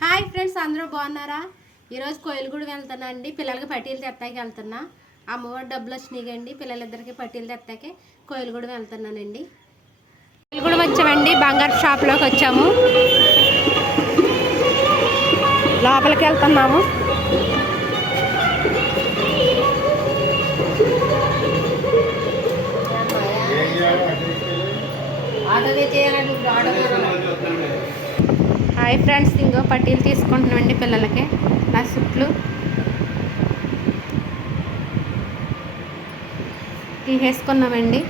Hi friends, అందరూ బాగున్నారా? ఈరోజు కోయిలగూడ వెళ్తున్నా అండి. పిల్లలకి పట్టీలు తెత్తాకి వెళ్తున్నా. అమ్మవారి డబ్బులు వచ్చినాయండి. పిల్లలిద్దరికి పట్టీలు తెత్తాకి కోయిలగూడ వెళ్తున్నానండి. కోయిలగూడ వచ్చామండి, బంగారు షాప్లోకి వచ్చాము. లోపలికి వెళ్తున్నాము. హాయ్ ఫ్రెండ్స్, ఇంకో పట్టీలు తీసుకుంటున్నామండి పిల్లలకి. నా సుట్లు తీసేసుకున్నామండి.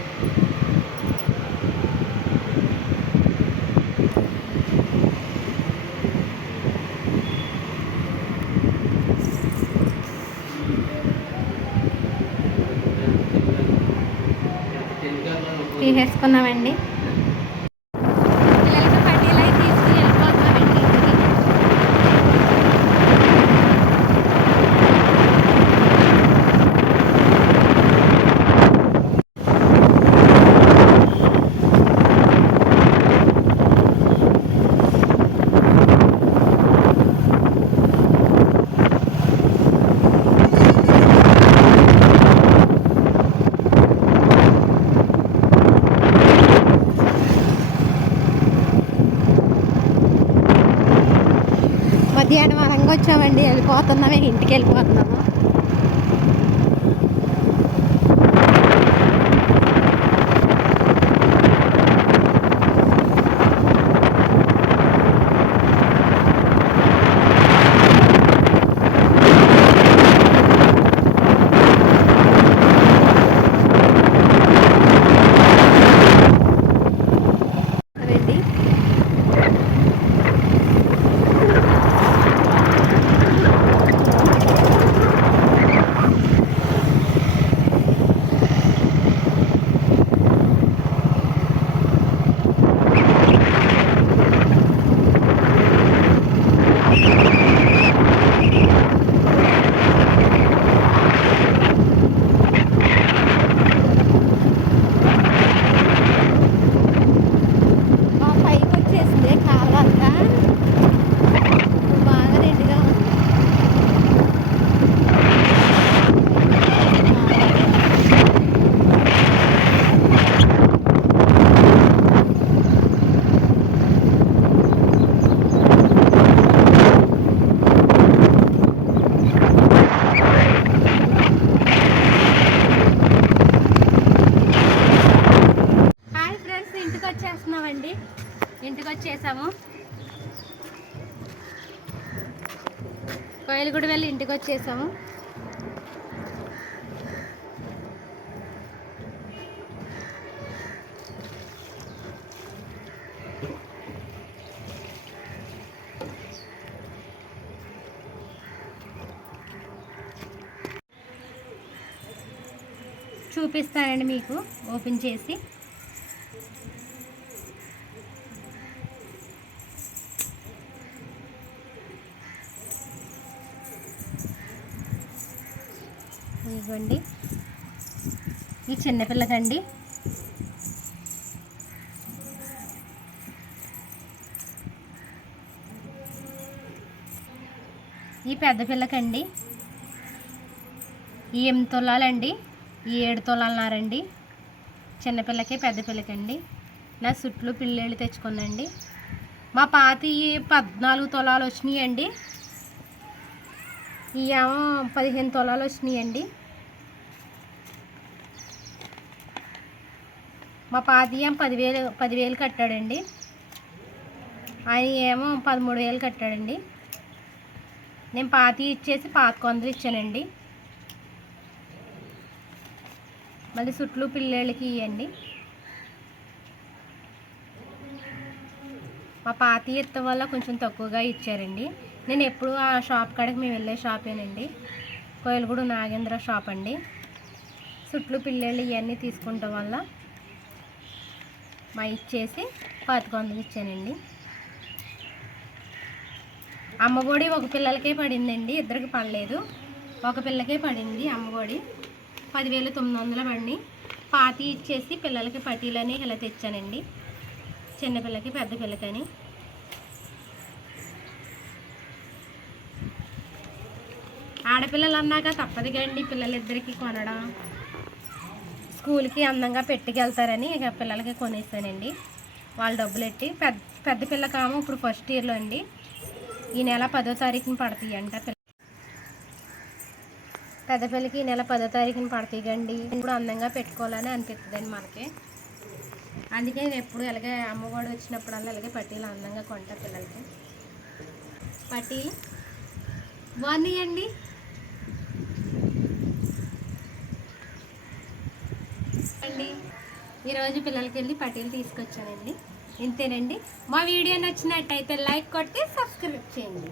తీసేసుకున్నామండి. పిల్లలకి పట్టీలు అవి తీసుకుని వెళ్ళిపోతున్నామండి ఇంటికి. మధ్యాహ్నం అనంగా వచ్చామండి, వెళ్ళిపోతున్నాము, ఇంటికి వెళ్ళిపోతున్నాము. అదండి. మా పైకి వచ్చేసింది కావాలంతా. ఇప్పుడు బాగా నిండుగా ఉంది. హాయ్ ఫ్రెండ్స్, ఇంటికి వచ్చేస్తున్నామండి. ఇంటికి వచ్చేసాము. కోయిలగూడ వెళ్ళి ఇంటికి వచ్చేసాము. చూపిస్తానండి మీకు ఓపెన్ చేసి. ఇదిగోండి, ఈ చిన్నపిల్లకండి. ఈ పెద్ద పిల్లకండి. ఈ 8 తులాలండి. ఈ 7 తులాలన్నారండి. చిన్నపిల్లకి పెద్ద పిల్లకండి. నా సుట్లు పిల్లేళ్ళు తెచ్చుకున్నాండి. మా పాతి 14 తులాలు వచ్చినాయండి. ఈ ఏమో 15 తులాలు వచ్చినాయండి. మా పాతి ఏమో 10,000 కట్టాడండి. ఆయన ఏమో 13,000 కట్టాడండి. నేను పాతి ఇచ్చేసి 1100 ఇచ్చానండి. మళ్ళీ సుట్లు పిల్లేళ్ళకి ఇవ్వండి. మా పాతి ఎత్తం వల్ల కొంచెం తక్కువగా ఇచ్చారండి. నేను ఎప్పుడు ఆ షాప్ కాడికి మేము వెళ్ళే షాపేనండి. కోయిలగూడ నాగేంద్ర షాప్ అండి. సుట్లు పిల్లేళ్ళు ఇవన్నీ తీసుకుంటాం వల్ల మా ఇచ్చేసి 1100 ఇచ్చానండి. అమ్మఒడి ఒక పిల్లలకే పడిందండి, ఇద్దరికి పడలేదు. ఒక పిల్లకే పడింది అమ్మఒడి. 10,900 పడి పాతి ఇచ్చేసి పిల్లలకి పట్టీలని ఇలా తెచ్చానండి. చిన్నపిల్లకి పెద్ద పిల్లకని. ఆడపిల్లలు అన్నాక తప్పదుగండి పిల్లలిద్దరికి కొనడం. స్కూల్కి అందంగా పెట్టుకెళ్తారని ఇక పిల్లలకి కొనేసానండి. వాళ్ళు డబ్బులు ఎట్టి పెద్ద పిల్లకాము ఇప్పుడు ఫస్ట్ ఇయర్లో అండి. ఈ నెల 10వ తారీఖున పడతాయి అంట. పెద్ద పిల్లకి ఈ నెల 10వ తారీఖున పడతాయి అండి. ఇప్పుడు అందంగా పెట్టుకోవాలని అనిపిస్తుందండి మనకి. అందుకే నేను ఎప్పుడు ఇలాగే అమ్మఒడి వచ్చినప్పుడల్లా ఇలాగే పట్టీలు అందంగా కొంటా పిల్లలకి. పట్టీలు బాగున్నాయండి. అండి ఈరోజు పిల్లలకి వెళ్ళి పట్టీలు తీసుకొచ్చానండి. ఇంతేనండి. మా వీడియో నచ్చినట్టయితే లైక్ కొట్టి సబ్స్క్రైబ్ చేయండి.